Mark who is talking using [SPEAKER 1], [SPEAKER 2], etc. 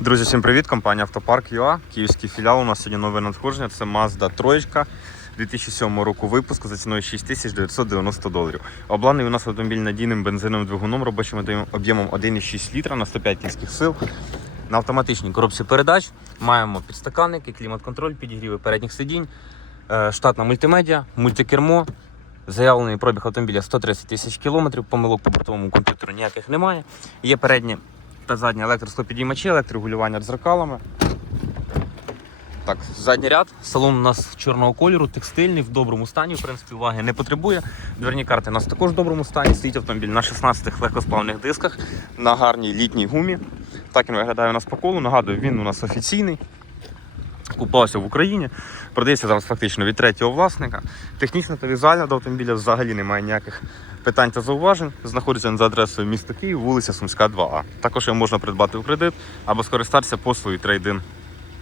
[SPEAKER 1] Друзі, всім привіт! Компанія Автопарк ЮА. Київський філіал. У нас сьогодні нове надходження. Це Mazda 3 2007 року випуску за ціною 6990 доларів. Обладнаний у нас автомобіль надійним бензиновим двигуном робочим об'ємом- об'ємом 1,6 літра на 105 кінських сил. На автоматичній коробці передач маємо підстаканники, клімат-контроль, підігріви передніх сидінь, е, штатна мультимедіа, мультикермо. Заявлений пробіг автомобіля 130 тисяч кілометрів, помилок по бортовому комп'ютеру ніяких немає. Є передні та задні електросклопідіймачі, електрорегулювання дзеркалами. Так, задній ряд. Салон у нас чорного кольору, текстильний, в доброму стані, в принципі, уваги не потребує. Дверні карти у нас також в доброму стані. Стоїть автомобіль на 16 легкосплавних дисках, на гарній літній гумі. Так він виглядає у нас по колу. Нагадую, він у нас офіційний. Купався в Україні, продається зараз фактично від третього власника. Технічно та візуально до автомобіля взагалі немає ніяких питань та зауважень. Знаходиться за адресою міста Київ, вулиця Сумська, 2А. Також його можна придбати у кредит або скористатися послугою трейдин